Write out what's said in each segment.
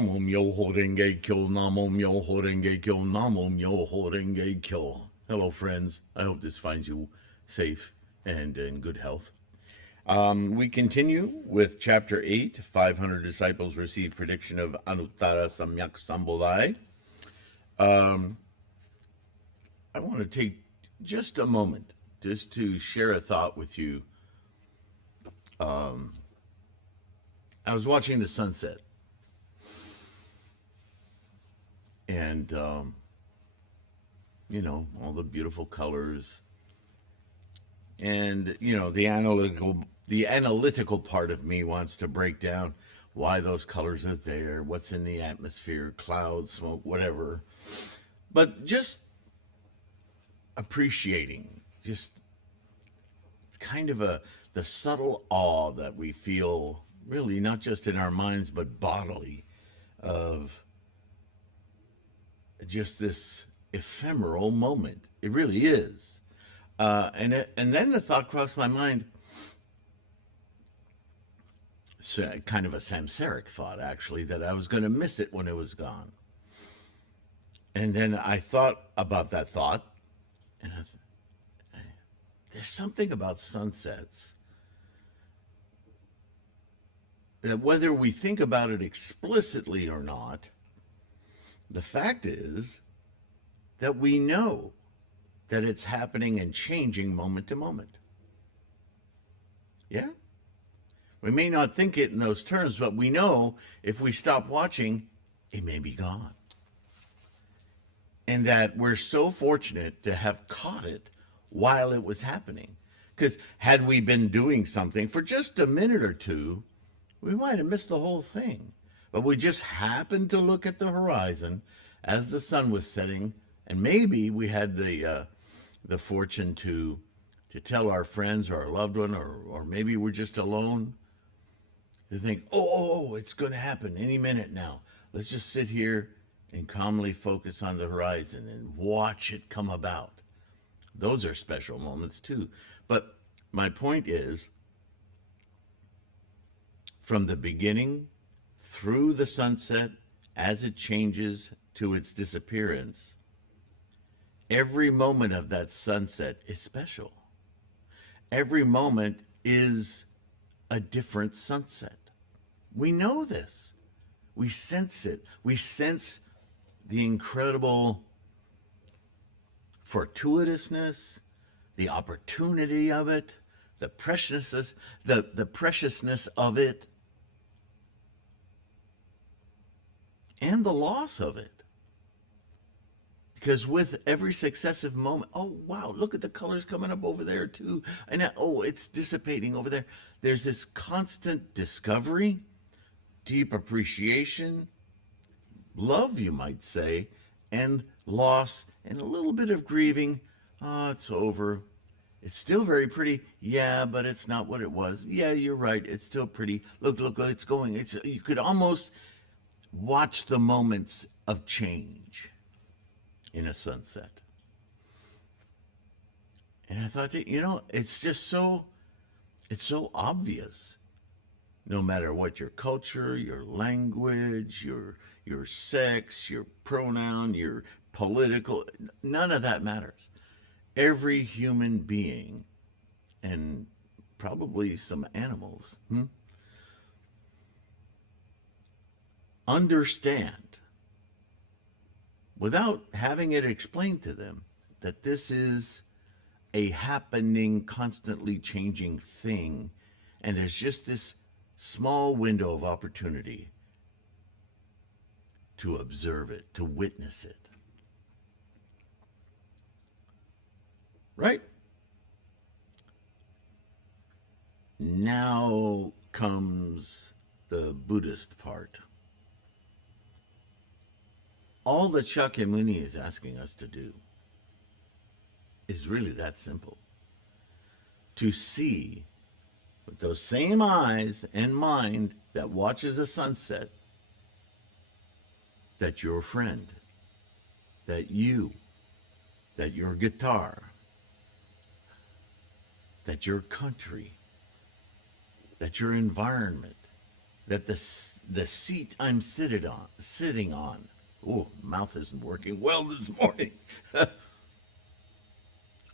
Namo Myoho Renge Kyo, Namo Myoho Renge Kyo, Namo Myoho Renge Kyo. Hello, friends. I hope this finds you safe and in good health. We continue with Chapter 8, 500 Disciples Receive Prediction of Anuttara Samyak Sambodhai. I want to take just a moment just to share a thought with you. I was watching the sunset, and all the beautiful colors, and the analytical part of me wants to break down why those colors are there, what's in the atmosphere, clouds, smoke, whatever. But just appreciating, just kind of the subtle awe that we feel, really not just in our minds but bodily, of just this ephemeral moment. It really is. And then the thought crossed my mind, kind of a samsaric thought, actually, that I was going to miss it when it was gone. And then I thought about that thought, and there's something about sunsets that, whether we think about it explicitly or not, the fact is that we know that it's happening and changing moment to moment. Yeah? We may not think it in those terms, but we know if we stop watching, it may be gone. And that we're so fortunate to have caught it while it was happening. Because had we been doing something for just a minute or two, we might have missed the whole thing. But we just happened to look at the horizon as the sun was setting, and maybe we had the fortune to tell our friends or our loved one, or maybe we're just alone, to think, oh, it's going to happen any minute now. Let's just sit here and calmly focus on the horizon and watch it come about. Those are special moments too. But my point is, from the beginning through the sunset, as it changes to its disappearance, every moment of that sunset is special. Every moment is a different sunset. We know this. We sense it. We sense the incredible fortuitousness, the opportunity of it, the preciousness of it, and the loss of it. Because with every successive moment, oh, wow, look at the colors coming up over there too. And it's dissipating over there. There's this constant discovery, deep appreciation, love, you might say, and loss, and a little bit of grieving. Oh, it's over. It's still very pretty. Yeah, but it's not what it was. Yeah, you're right. It's still pretty. Look, it's going. You could almost watch the moments of change in a sunset. And I thought that, it's just it's so obvious. No matter what your culture, your language, your sex, your pronoun, your political, none of that matters. Every human being, and probably some animals, understand, without having it explained to them, that this is a happening, constantly changing thing, and there's just this small window of opportunity to observe it, to witness it. Right? Now comes the Buddhist part. All that Shakyamuni is asking us to do is really that simple. To see with those same eyes and mind that watches a sunset, that your friend, that you, that your guitar, that your country, that your environment, that the seat I'm sitting on, oh, mouth isn't working well this morning.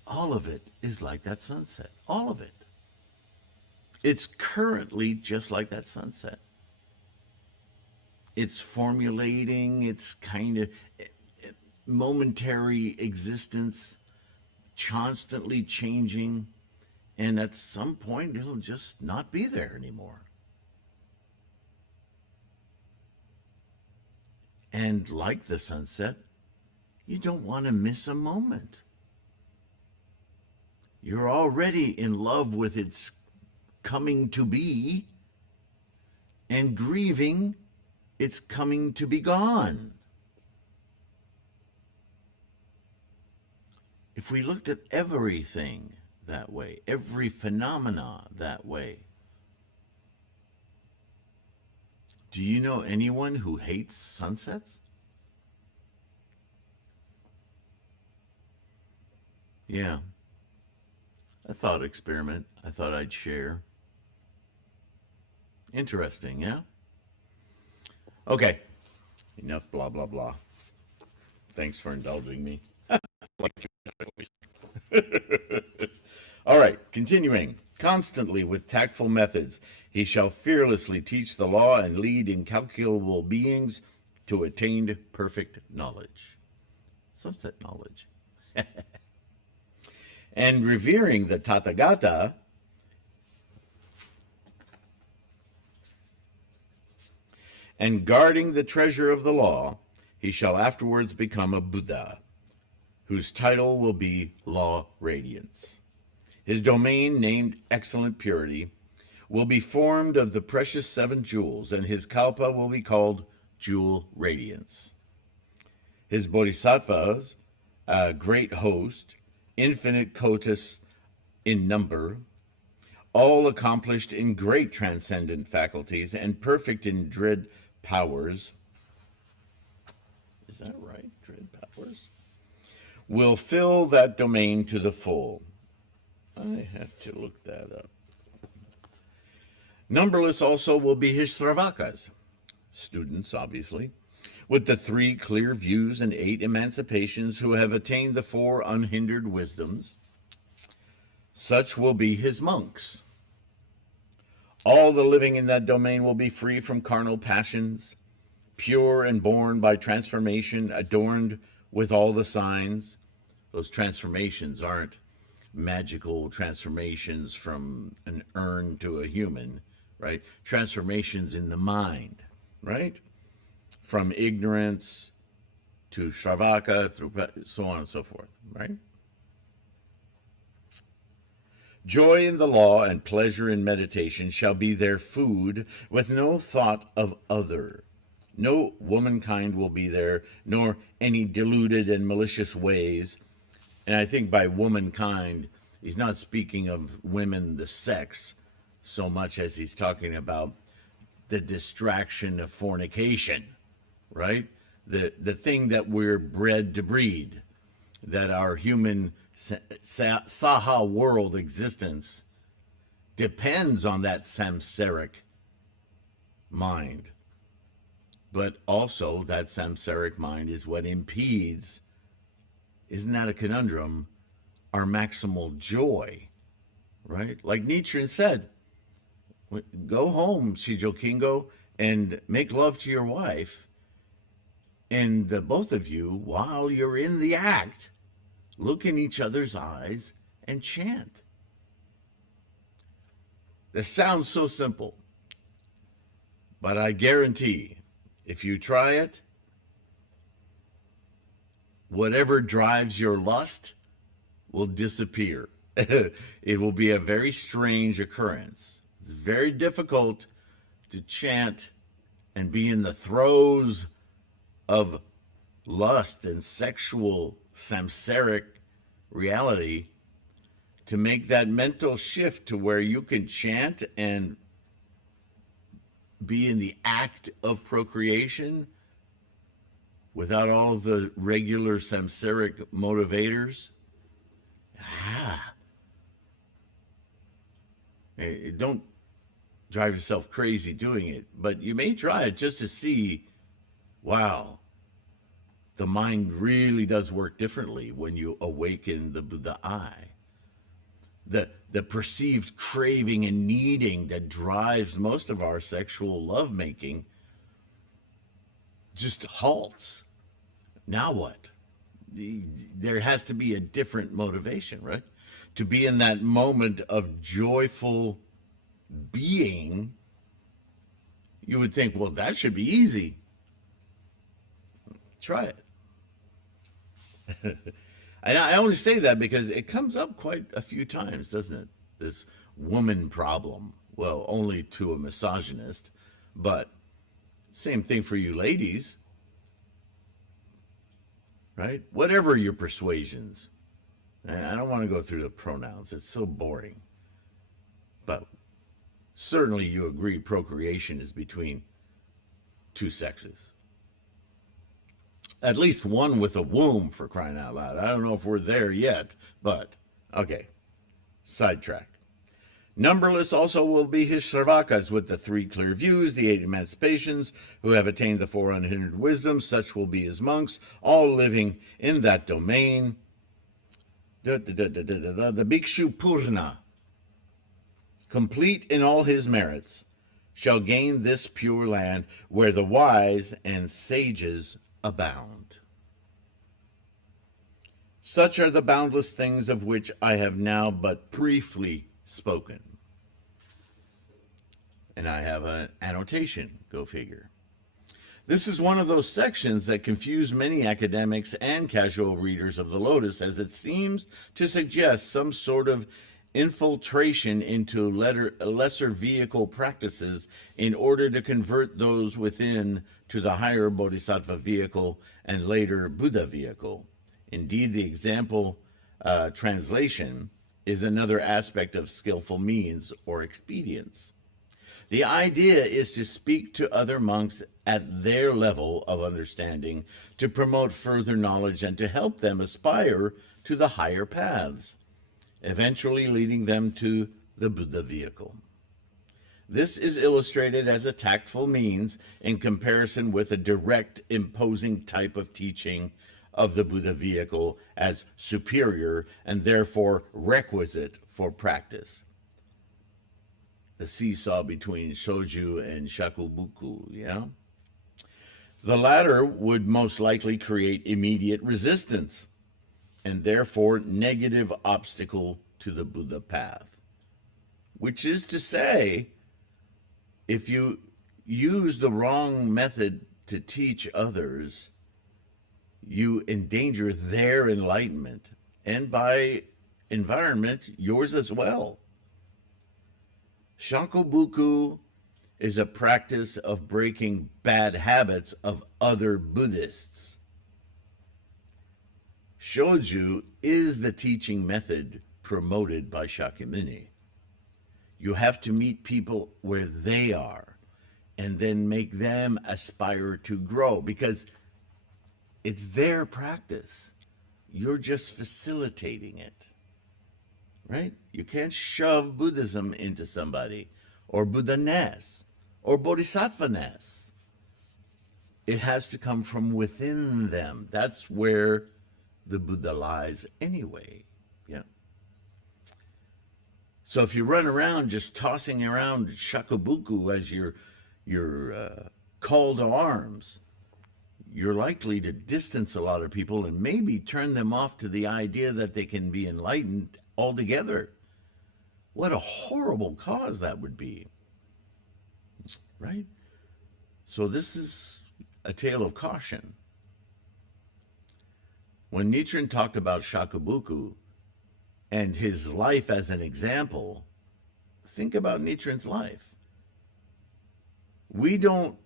All of it is like that sunset. All of it. It's currently just like that sunset. It's formulating its kind of momentary existence, constantly changing, and at some point it'll just not be there anymore. And like the sunset, you don't want to miss a moment. You're already in love with its coming to be and grieving its coming to be gone. If we looked at everything that way, every phenomena that way, do you know anyone who hates sunsets? Yeah. A thought experiment I thought I'd share. Interesting, yeah? Okay. Enough blah, blah, blah. Thanks for indulging me. All right, continuing. Constantly with tactful methods, he shall fearlessly teach the law and lead incalculable beings to attain perfect knowledge. Sunset knowledge. And revering the Tathagata, and guarding the treasure of the law, he shall afterwards become a Buddha, whose title will be Law Radiance. His domain, named Excellent Purity, will be formed of the precious 7 jewels, and his kalpa will be called Jewel Radiance. His bodhisattvas, a great host, infinite kotis in number, all accomplished in great transcendent faculties and perfect in dread powers. Is that right? Dread powers? Will fill that domain to the full. I have to look that up. Numberless also will be his Sravakas, students obviously, with the 3 clear views and 8 emancipations who have attained the 4 unhindered wisdoms. Such will be his monks. All the living in that domain will be free from carnal passions, pure and born by transformation, adorned with all the signs. Those transformations aren't magical transformations from an urn to a human, right? Transformations in the mind, right? From ignorance to Shravaka, through so on and so forth, right? Joy in the law and pleasure in meditation shall be their food, with no thought of other. No womankind will be there, nor any deluded and malicious ways. And I think by womankind, he's not speaking of women, the sex, so much as he's talking about the distraction of fornication, right? The thing that we're bred to breed, that our human Saha world existence depends on that samsaric mind. But also that samsaric mind is what impedes, isn't that a conundrum, our maximal joy, right? Like Nichiren said, go home, Shijo Kingo, and make love to your wife, and the both of you, while you're in the act, look in each other's eyes and chant. This sounds so simple, but I guarantee if you try it, whatever drives your lust will disappear. It will be a very strange occurrence. It's very difficult to chant and be in the throes of lust and sexual samsaric reality to make that mental shift to where you can chant and be in the act of procreation without all of the regular samsaric motivators. Don't drive yourself crazy doing it, but you may try it just to see, wow, the mind really does work differently when you awaken the Buddha eye. The perceived craving and needing that drives most of our sexual lovemaking just halts. Now what? There has to be a different motivation, right? To be in that moment of joyful being, you would think, well, that should be easy. Try it. And I only say that because it comes up quite a few times, doesn't it? This woman problem. Well, only to a misogynist, but same thing for you ladies, right? Whatever your persuasions. And I don't want to go through the pronouns. It's so boring. But certainly you agree procreation is between two sexes. At least one with a womb, for crying out loud. I don't know if we're there yet, but okay. Sidetrack. Numberless also will be his Shravakas with the 3 clear views, the 8 emancipations, who have attained the 4 unhindered wisdoms. Such will be his monks, all living in that domain. The Bhikshu Purna, complete in all his merits, shall gain this pure land where the wise and sages abound. Such are the boundless things of which I have now but briefly spoken. And I have an annotation, go figure. This is one of those sections that confuse many academics and casual readers of the Lotus, as it seems to suggest some sort of infiltration into lesser vehicle practices in order to convert those within to the higher Bodhisattva vehicle and later Buddha vehicle. Indeed, the example translation is another aspect of skillful means or expedience. The idea is to speak to other monks at their level of understanding, to promote further knowledge and to help them aspire to the higher paths, eventually leading them to the Buddha vehicle. This is illustrated as a tactful means in comparison with a direct, imposing type of teaching of the Buddha vehicle as superior and therefore requisite for practice. The seesaw between shoju and shakubuku, yeah? The latter would most likely create immediate resistance and therefore negative obstacle to the Buddha path. Which is to say, if you use the wrong method to teach others, you endanger their enlightenment, and by environment, yours as well. Shakubuku is a practice of breaking bad habits of other Buddhists. Shoju is the teaching method promoted by Shakyamuni. You have to meet people where they are and then make them aspire to grow because it's their practice. You're just facilitating it, right? You can't shove Buddhism into somebody or Buddha-ness or Bodhisattva-ness. It has to come from within them. That's where the Buddha lies anyway. Yeah. So if you run around just tossing around shakubuku as your call to arms, you're likely to distance a lot of people and maybe turn them off to the idea that they can be enlightened altogether. What a horrible cause that would be, right? So this is a tale of caution. When Nichiren talked about shakubuku and his life as an example, think about Nichiren's life. We don't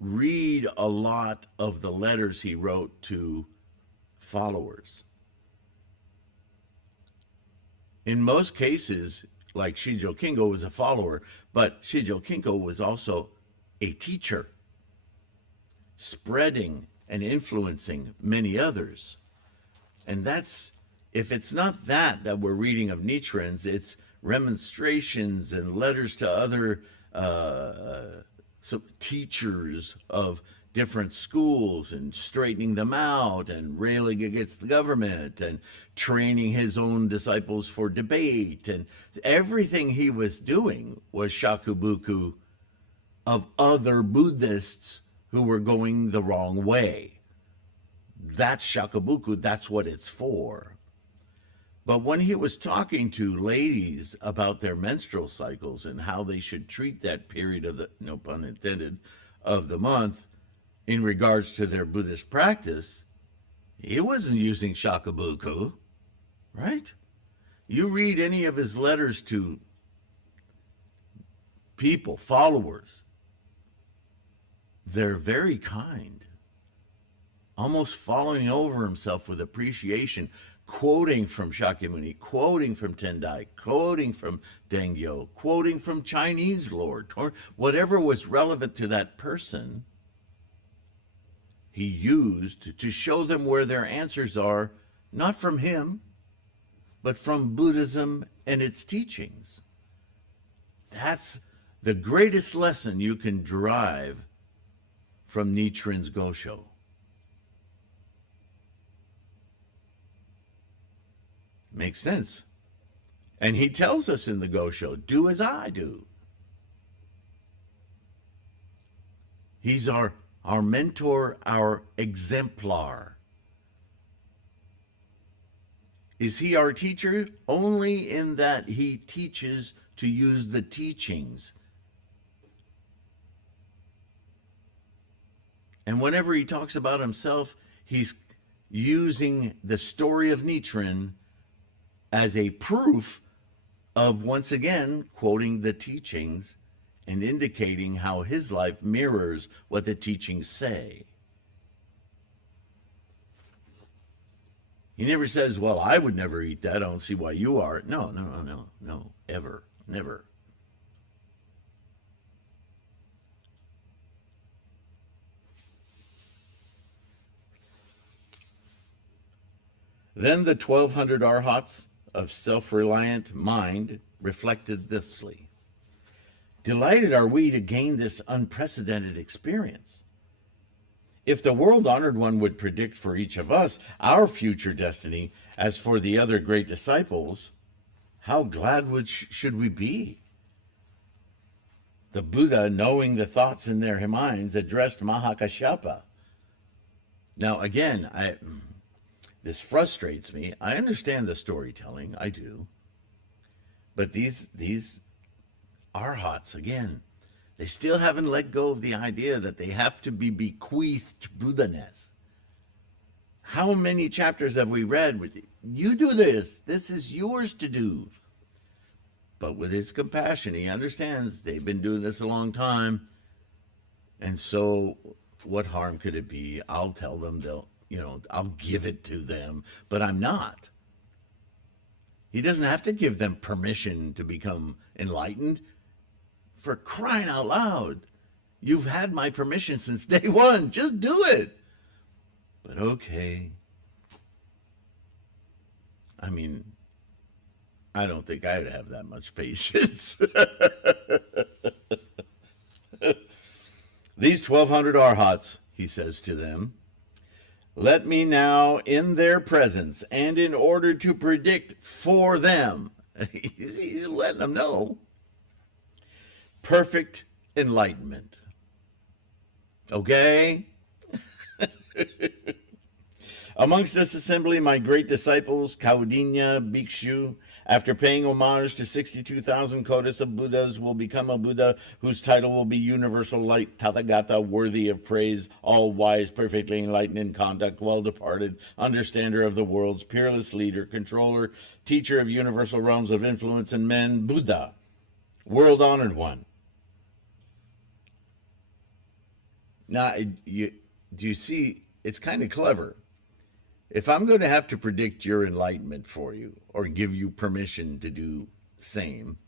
read a lot of the letters he wrote to followers. In most cases, like Shijo Kingo was a follower, but Shijo Kingo was also a teacher, spreading and influencing many others. And that's, if it's not that we're reading of Nichiren's, it's remonstrations and letters to other teachers of different schools and straightening them out and railing against the government and training his own disciples for debate. And everything he was doing was shakubuku of other Buddhists who were going the wrong way. That's shakubuku, that's what it's for. But when he was talking to ladies about their menstrual cycles and how they should treat that period of the, no pun intended, of the month in regards to their Buddhist practice, he wasn't using shakubuku, right? You read any of his letters to people, followers, they're very kind, almost falling over himself with appreciation, quoting from Shakyamuni, quoting from Tendai, quoting from Dengyo, quoting from Chinese lore, or whatever was relevant to that person, he used to show them where their answers are, not from him, but from Buddhism and its teachings. That's the greatest lesson you can derive from Nichiren's Gosho. Makes sense. And he tells us in the Gosho, do as I do. He's our mentor, our exemplar. Is he our teacher? Only in that he teaches to use the teachings. And whenever he talks about himself, he's using the story of Nichiren as a proof of, once again, quoting the teachings and indicating how his life mirrors what the teachings say. He never says, well, I would never eat that. I don't see why you are. No, ever, never. Then the 1,200 arhats of self-reliant mind reflected thisly. Delighted are we to gain this unprecedented experience. If the world-honored one would predict for each of us our future destiny, as for the other great disciples, how glad should we be? The Buddha, knowing the thoughts in their minds, addressed Mahakashyapa. Now, again, this frustrates me. I understand the storytelling, I do. But these arhats, again, they still haven't let go of the idea that they have to be bequeathed Buddha-ness. How many chapters have we read with, you do this is yours to do. But with his compassion, he understands they've been doing this a long time. And so what harm could it be? I'll tell them, I'll give it to them, but I'm not. He doesn't have to give them permission to become enlightened. For crying out loud, you've had my permission since day one. Just do it. But okay. I mean, I don't think I'd have that much patience. These 1,200 arhats, he says to them, let me now, in their presence, and in order to predict for them, he's letting them know, perfect enlightenment. Okay? Amongst this assembly, my great disciples, Kaudinya Bhikshu, after paying homage to 62,000 kodas of Buddhas, will become a Buddha whose title will be Universal Light, Tathagata, worthy of praise, all-wise, perfectly enlightened in conduct, well-departed, understander of the worlds, peerless leader, controller, teacher of universal realms of influence and men, Buddha, world-honored one. Now, do you see, it's kind of clever. If I'm going to have to predict your enlightenment for you or give you permission to do same,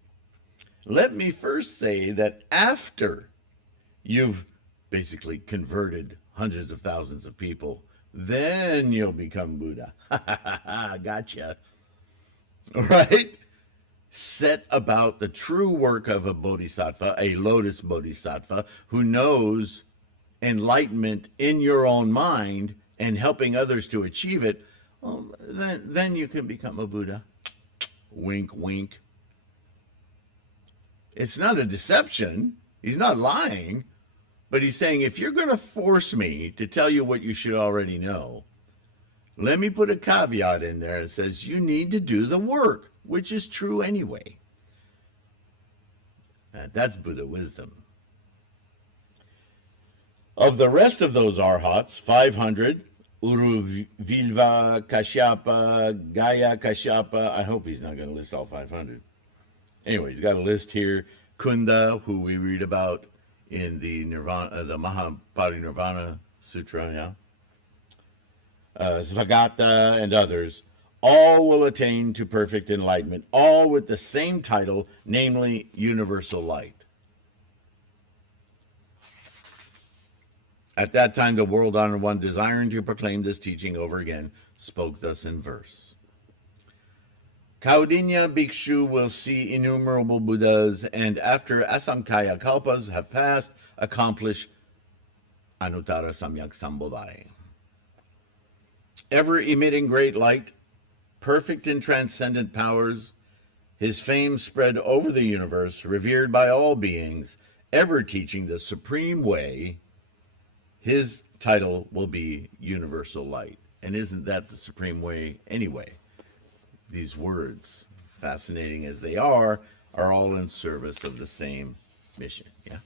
let me first say that after you've basically converted hundreds of thousands of people, then you'll become Buddha. Gotcha. Right? set about the true work of a bodhisattva, a lotus bodhisattva, who knows enlightenment in your own mind and helping others to achieve it, well, then you can become a Buddha. Wink, wink. It's not a deception. He's not lying, but he's saying, if you're going to force me to tell you what you should already know, let me put a caveat in there that says you need to do the work, which is true anyway. That's Buddha wisdom. Of the rest of those arhats, 500, Uru Vilva Kashyapa, Gaya Kashyapa. I hope he's not going to list all 500. Anyway, he's got a list here. Kunda, who we read about in the Nirvana, the Mahaparinirvana Sutra, yeah. Svagata and others, all will attain to perfect enlightenment, all with the same title, namely universal light. At that time, the world-honored one, desiring to proclaim this teaching over again, spoke thus in verse. Kaudinya Bhikshu will see innumerable Buddhas, and after Asamkhya Kalpas have passed, accomplish Anuttara Samyak Sambodhaya. Ever emitting great light, perfect in transcendent powers, his fame spread over the universe, revered by all beings, ever teaching the supreme way, his title will be Universal Light. And isn't that the supreme way anyway? These words, fascinating as they are all in service of the same mission. Yeah?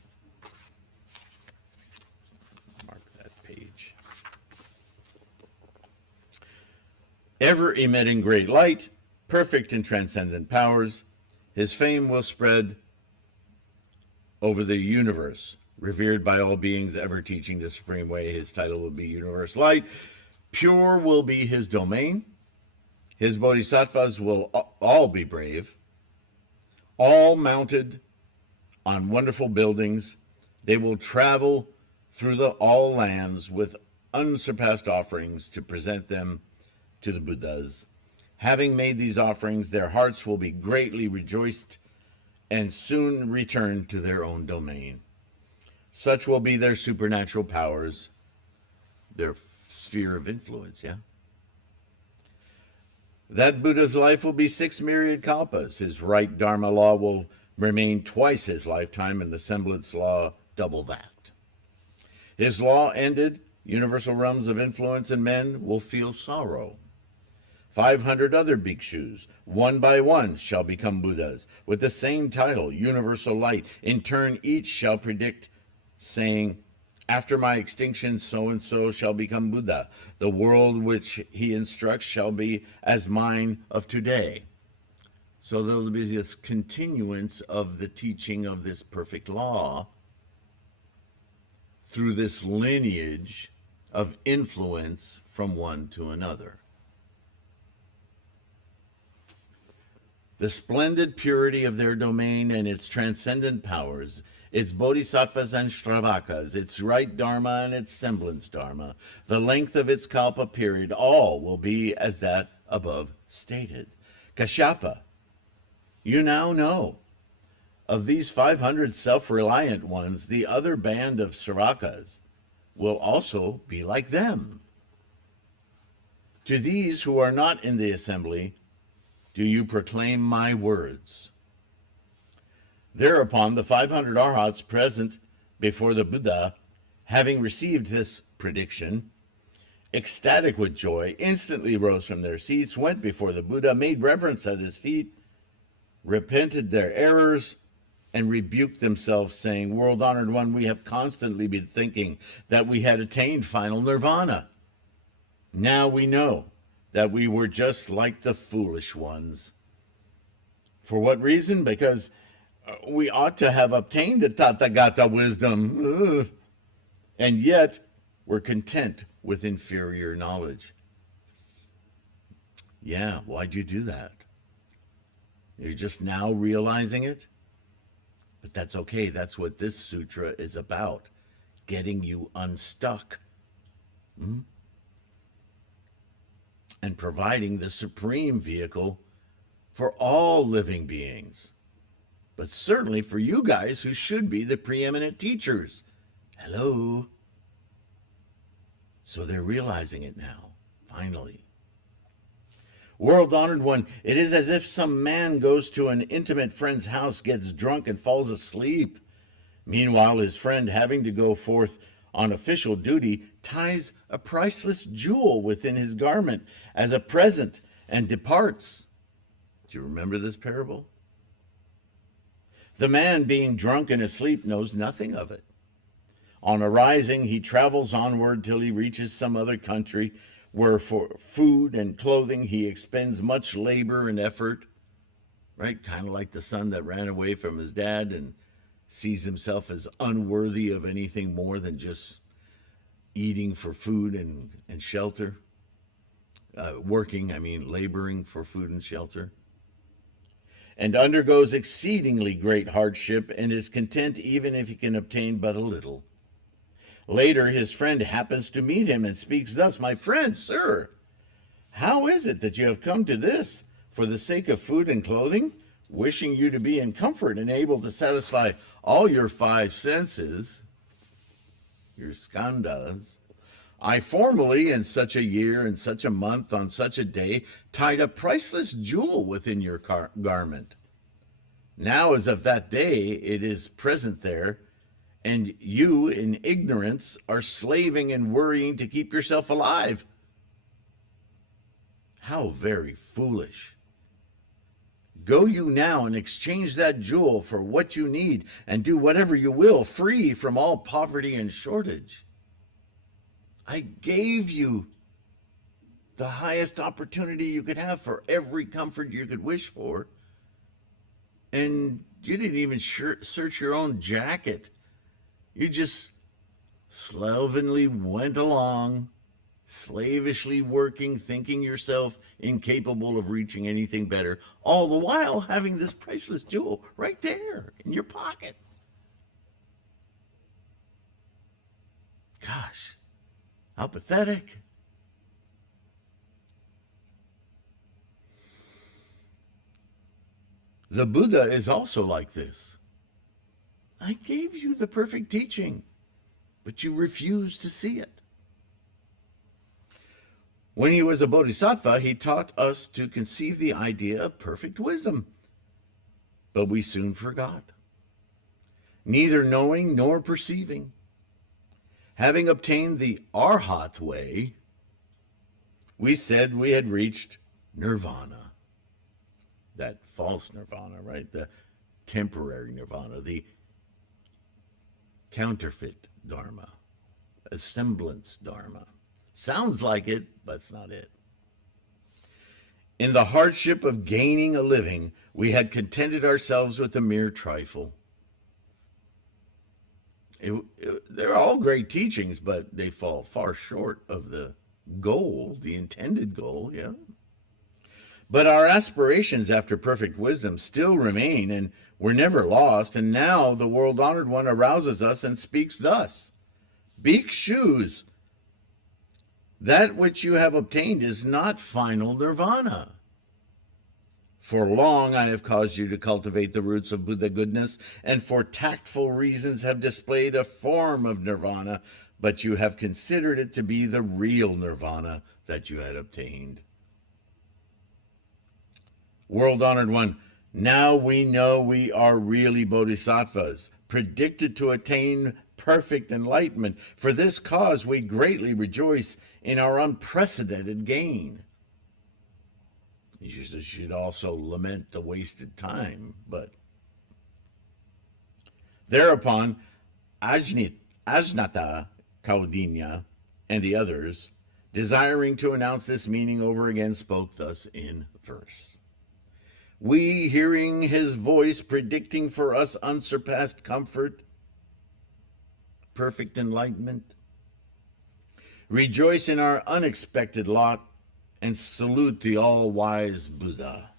Mark that page. Ever emitting great light, perfect in transcendent powers, his fame will spread over the universe, revered by all beings, ever teaching the supreme way. His title will be Universal Light. Pure will be his domain. His bodhisattvas will all be brave, all mounted on wonderful buildings. They will travel through all lands with unsurpassed offerings to present them to the Buddhas. Having made these offerings, their hearts will be greatly rejoiced and soon return to their own domain. Such will be their supernatural powers, their sphere of influence, yeah? That Buddha's life will be 6 myriad kalpas. His right Dharma law will remain twice his lifetime, and the semblance law double that. His law ended, universal realms of influence and men will feel sorrow. 500 other bhikshus, one by one, shall become Buddhas, with the same title, Universal Light. In turn, each shall predict, saying, after my extinction, so-and-so shall become Buddha. The world which he instructs shall be as mine of today. So there will be this continuance of the teaching of this perfect law through this lineage of influence from one to another. The splendid purity of their domain and its transcendent powers, its bodhisattvas and shravakas, its right dharma and its semblance dharma, the length of its kalpa period, all will be as that above stated. Kashyapa, you now know. Of these 500 self-reliant ones, the other band of sravakas will also be like them. To these who are not in the assembly, do you proclaim my words? Thereupon the 500 arhats present before the Buddha, having received this prediction, ecstatic with joy, instantly rose from their seats, went before the Buddha, made reverence at his feet, repented their errors, and rebuked themselves, saying, World-honored one, we have constantly been thinking that we had attained final nirvana. Now we know that we were just like the foolish ones. For what reason? Because we ought to have obtained the Tathagata wisdom, and yet we're content with inferior knowledge. Yeah, why'd you do that? You're just now realizing it? But that's okay. That's what this sutra is about, getting you unstuck. And providing the supreme vehicle for all living beings, but certainly for you guys who should be the preeminent teachers. Hello. So they're realizing it now, finally. World honored one, it is as if some man goes to an intimate friend's house, gets drunk, and falls asleep. Meanwhile, his friend, having to go forth on official duty, ties a priceless jewel within his garment as a present and departs. Do you remember this parable? The man, being drunk and asleep, knows nothing of it. On arising, he travels onward till he reaches some other country, where for food and clothing he expends much labor and effort, right? Kind of like the son that ran away from his dad and sees himself as unworthy of anything more than just eating for food and shelter. Laboring for food and shelter. And undergoes exceedingly great hardship and is content even if he can obtain but a little. Later, his friend happens to meet him and speaks thus, "My friend, sir, how is it that you have come to this for the sake of food and clothing, wishing you to be in comfort and able to satisfy all your five senses, your skandhas? I formerly, in such a year, in such a month, on such a day, tied a priceless jewel within your garment. Now, as of that day, it is present there, and you, in ignorance, are slaving and worrying to keep yourself alive. How very foolish. Go you now and exchange that jewel for what you need, and do whatever you will, free from all poverty and shortage. I gave you the highest opportunity you could have for every comfort you could wish for, and you didn't even search your own jacket. You just slovenly went along, slavishly working, thinking yourself incapable of reaching anything better, all the while having this priceless jewel right there in your pocket." Gosh, how pathetic. The Buddha is also like this. I gave you the perfect teaching, but you refused to see it. When he was a bodhisattva, he taught us to conceive the idea of perfect wisdom, but we soon forgot, neither knowing nor perceiving. Having obtained the arhat way, we said we had reached nirvana, that false nirvana, right? The temporary nirvana, the counterfeit dharma, a semblance dharma. Sounds like it, but it's not it. In the hardship of gaining a living, we had contented ourselves with a mere trifle. They're all great teachings, but they fall far short of the goal, the intended goal, yeah. But our aspirations after perfect wisdom still remain, and were never lost, and now the world-honored one arouses us and speaks thus: "Bhikshus, that which you have obtained is not final nirvana. For long I have caused you to cultivate the roots of Buddha goodness, and for tactful reasons have displayed a form of nirvana, but you have considered it to be the real nirvana that you had obtained. World-honored one, now we know we are really bodhisattvas, predicted to attain perfect enlightenment. For this cause we greatly rejoice in our unprecedented gain." You should also lament the wasted time, but thereupon Ajnata Kaudinya and the others, desiring to announce this meaning over again, spoke thus in verse: "We, hearing his voice predicting for us unsurpassed comfort, perfect enlightenment, rejoice in our unexpected lot and salute the all-wise Buddha.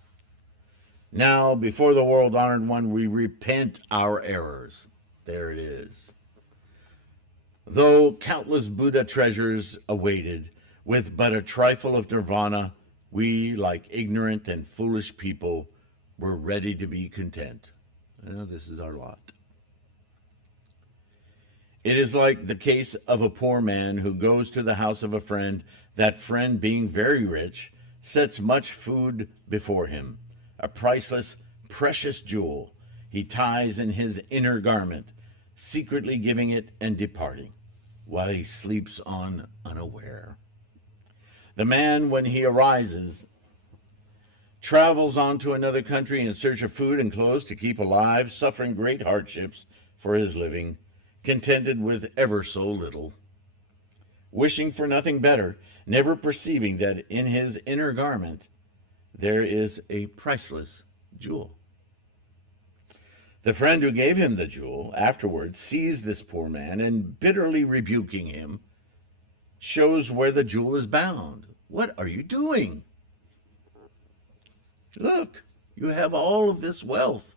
Now, before the world-honored one, we repent our errors." There it is. "Though countless Buddha treasures awaited, with but a trifle of nirvana, we, like ignorant and foolish people, were ready to be content. Well, this is our lot. It is like the case of a poor man who goes to the house of a friend. That friend, being very rich, sets much food before him, a priceless, precious jewel he ties in his inner garment, secretly giving it and departing, while he sleeps on unaware. The man, when he arises, travels on to another country in search of food and clothes to keep alive, suffering great hardships for his living, contented with ever so little, wishing for nothing better, never perceiving that in his inner garment there is a priceless jewel. The friend who gave him the jewel afterwards sees this poor man and, bitterly rebuking him, shows where the jewel is bound. What are you doing? Look, you have all of this wealth.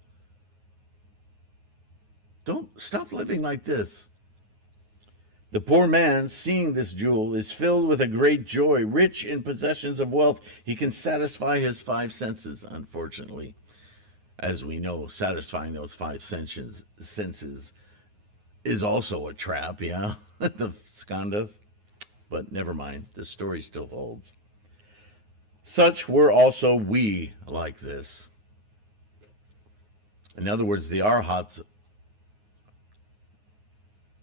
Don't stop living like this. The poor man, seeing this jewel, is filled with a great joy. Rich in possessions of wealth, he can satisfy his five senses. Unfortunately, as we know, satisfying those five senses is also a trap, yeah? The skandhas. But never mind, the story still holds. Such were also we like this. In other words, the arhats,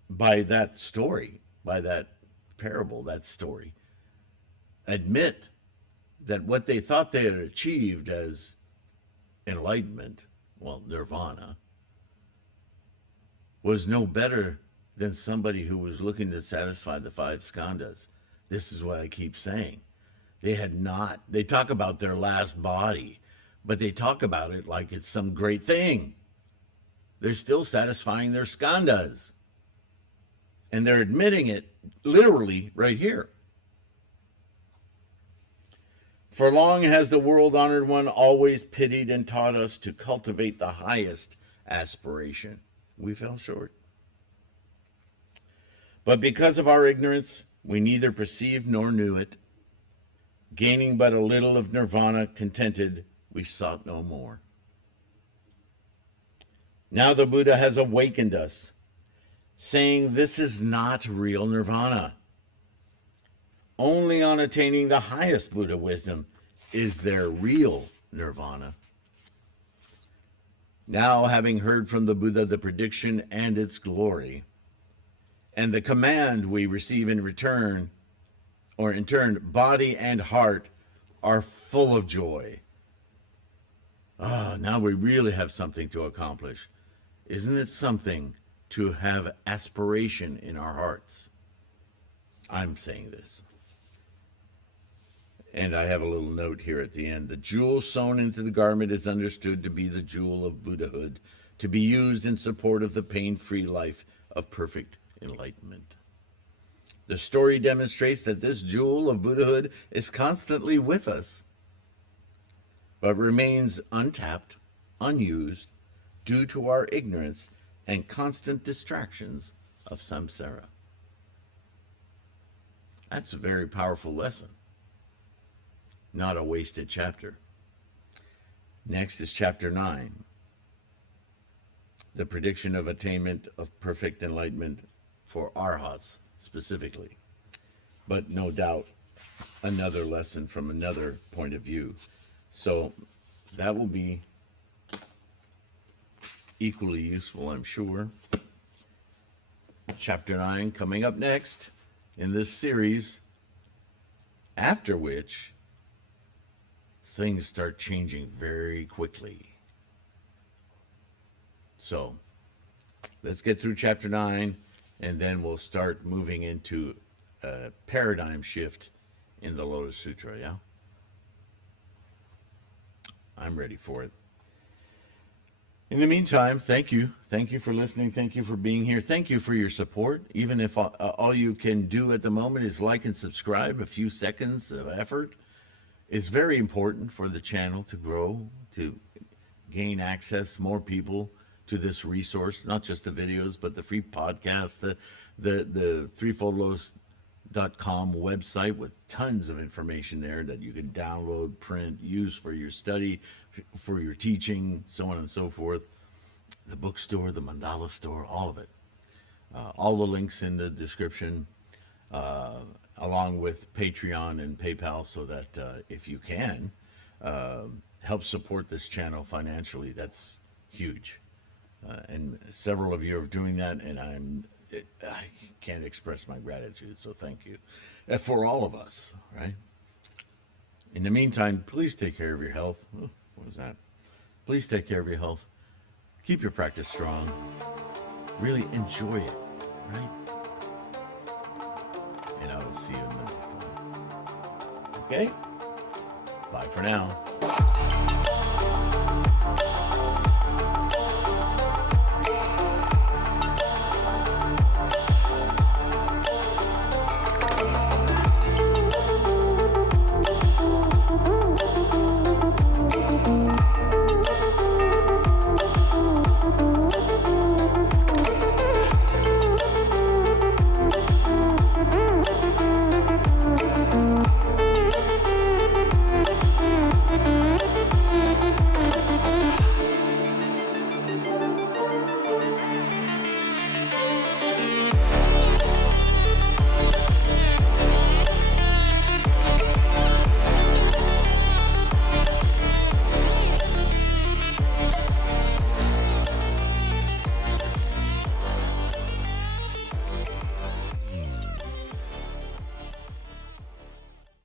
by that story, by that parable, that story, admit that what they thought they had achieved as enlightenment, well, nirvana, was no better than somebody who was looking to satisfy the five skandhas. This is what I keep saying. They talk about their last body, but they talk about it like it's some great thing. They're still satisfying their skandhas. And they're admitting it literally right here. For long has the world-honored one always pitied and taught us to cultivate the highest aspiration. We fell short. But because of our ignorance, we neither perceived nor knew it. Gaining but a little of nirvana, contented, we sought no more. Now the Buddha has awakened us, saying this is not real nirvana. Only on attaining the highest Buddha wisdom is there real nirvana. Now, having heard from the Buddha the prediction and its glory, and the command we receive in return, or in turn, body and heart are full of joy. Now we really have something to accomplish. Isn't it something to have aspiration in our hearts? I'm saying this. And I have a little note here at the end. The jewel sewn into the garment is understood to be the jewel of Buddhahood, to be used in support of the pain-free life of perfect enlightenment. The story demonstrates that this jewel of Buddhahood is constantly with us, but remains untapped, unused, due to our ignorance and constant distractions of samsara. That's a very powerful lesson. Not a wasted chapter. Next is chapter 9. The prediction of attainment of perfect enlightenment for arhats specifically. But no doubt another lesson from another point of view. So that will be equally useful, I'm sure. Chapter 9 coming up next in this series, after which things start changing very quickly. So let's get through chapter 9, and then we'll start moving into a paradigm shift in the Lotus Sutra, yeah? I'm ready for it. In the meantime, thank you. Thank you for listening. Thank you for being here. Thank you for your support. Even if all you can do at the moment is like and subscribe, a few seconds of effort is very important for the channel to grow, to gain access, more people to this resource, not just the videos, but the free podcast, the Threefold Lotus website with tons of information there that you can download, print, use for your study, for your teaching, so on and so forth. The bookstore, the mandala store, all of it. All the links in the description, along with Patreon and PayPal, so that if you can help support this channel financially, that's huge. And several of you are doing that, and I can't express my gratitude, so thank you. For all of us, right? In the meantime, please take care of your health. Oh, what was that? Please take care of your health. Keep your practice strong. Really enjoy it, right? And I will see you in the next one. Okay? Bye for now.